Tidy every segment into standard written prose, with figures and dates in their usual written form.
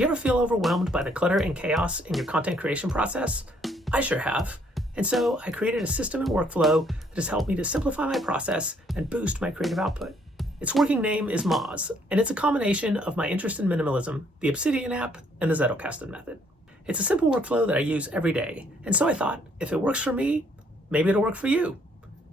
Do you ever feel overwhelmed by the clutter and chaos in your content creation process? I sure have. And so I created a system and workflow that has helped me to simplify my process and boost my creative output. Its working name is Moz, and it's a combination of my interest in minimalism, the Obsidian app, and the Zettelkasten method. It's a simple workflow that I use every day, and so I thought, if it works for me, maybe it'll work for you.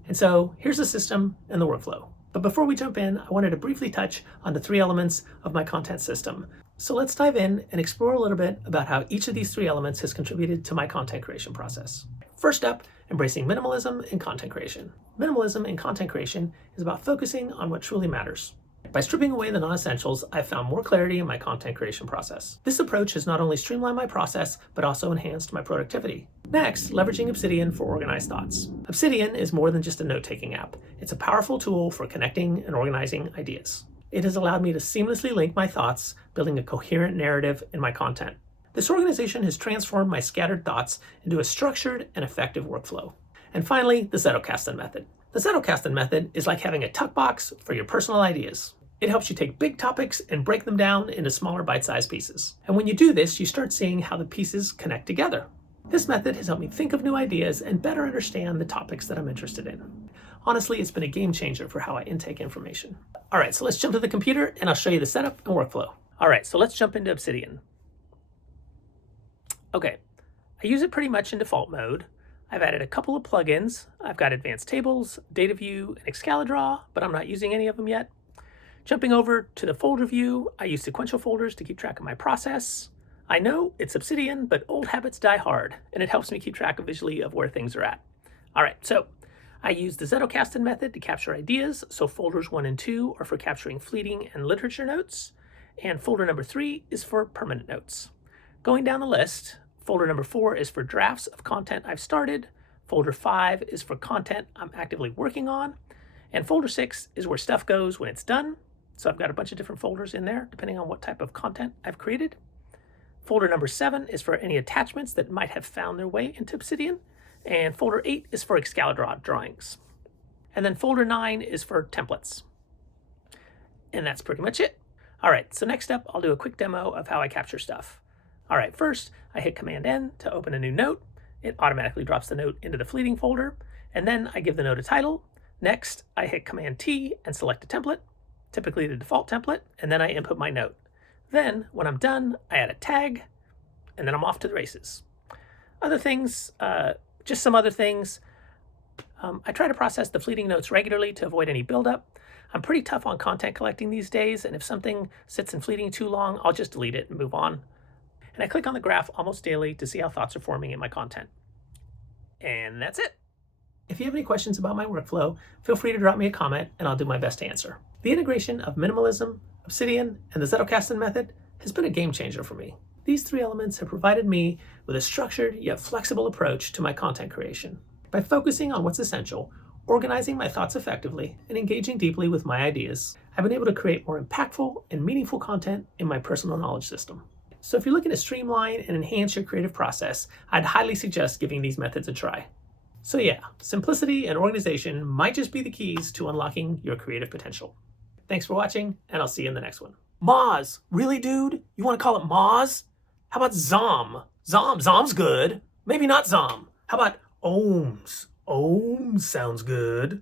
And so here's the system and the workflow. But before we jump in, I wanted to briefly touch on the three elements of my content system. So let's dive in and explore a little bit about how each of these three elements has contributed to my content creation process. First up, embracing minimalism in content creation. Minimalism in content creation is about focusing on what truly matters. By stripping away the non-essentials, I've found more clarity in my content creation process. This approach has not only streamlined my process, but also enhanced my productivity. Next, leveraging Obsidian for organized thoughts. Obsidian is more than just a note-taking app. It's a powerful tool for connecting and organizing ideas. It has allowed me to seamlessly link my thoughts, building a coherent narrative in my content. This organization has transformed my scattered thoughts into a structured and effective workflow. And finally, the Zettelkasten method. The Zettelkasten method is like having a tuck box for your personal ideas. It helps you take big topics and break them down into smaller bite-sized pieces. And when you do this, you start seeing how the pieces connect together. This method has helped me think of new ideas and better understand the topics that I'm interested in. Honestly, it's been a game changer for how I intake information. All right, so let's jump to the computer and I'll show you the setup and workflow. All right, so let's jump into Obsidian. Okay, I use it pretty much in default mode. I've added a couple of plugins. I've got advanced tables, data view, and Excalidraw, but I'm not using any of them yet. Jumping over to the folder view, I use sequential folders to keep track of my process. I know it's Obsidian, but old habits die hard, and it helps me keep track visually of where things are at. All right, so I use the Zettelkasten method to capture ideas, so folders 1 and 2 are for capturing fleeting and literature notes, and folder number 3 is for permanent notes. Going down the list, folder number 4 is for drafts of content I've started, folder 5 is for content I'm actively working on, and folder 6 is where stuff goes when it's done. So I've got a bunch of different folders in there, depending on what type of content I've created. Folder number 7 is for any attachments that might have found their way into Obsidian, and folder 8 is for Excalidraw drawings. And then folder 9 is for templates. And that's pretty much it. All right, so next up, I'll do a quick demo of how I capture stuff. All right, first, I hit Command-N to open a new note. It automatically drops the note into the fleeting folder, and then I give the note a title. Next, I hit Command-T and select a template, typically the default template, and then I input my note. Then, when I'm done, I add a tag, and then I'm off to the races. Other things, just some other things. I try to process the fleeting notes regularly to avoid any buildup. I'm pretty tough on content collecting these days, and if something sits in fleeting too long, I'll just delete it and move on. And I click on the graph almost daily to see how thoughts are forming in my content. And that's it. If you have any questions about my workflow, feel free to drop me a comment and I'll do my best to answer. The integration of minimalism, Obsidian, and the Zettelkasten method has been a game changer for me. These three elements have provided me with a structured yet flexible approach to my content creation. By focusing on what's essential, organizing my thoughts effectively, and engaging deeply with my ideas, I've been able to create more impactful and meaningful content in my personal knowledge system. So if you're looking to streamline and enhance your creative process, I'd highly suggest giving these methods a try. So yeah, simplicity and organization might just be the keys to unlocking your creative potential. Thanks for watching, and I'll see you in the next one. Moz! Really, dude? You want to call it Moz? How about Zom? Zom's good. Maybe not Zom. How about Ohms? Ohms sounds good.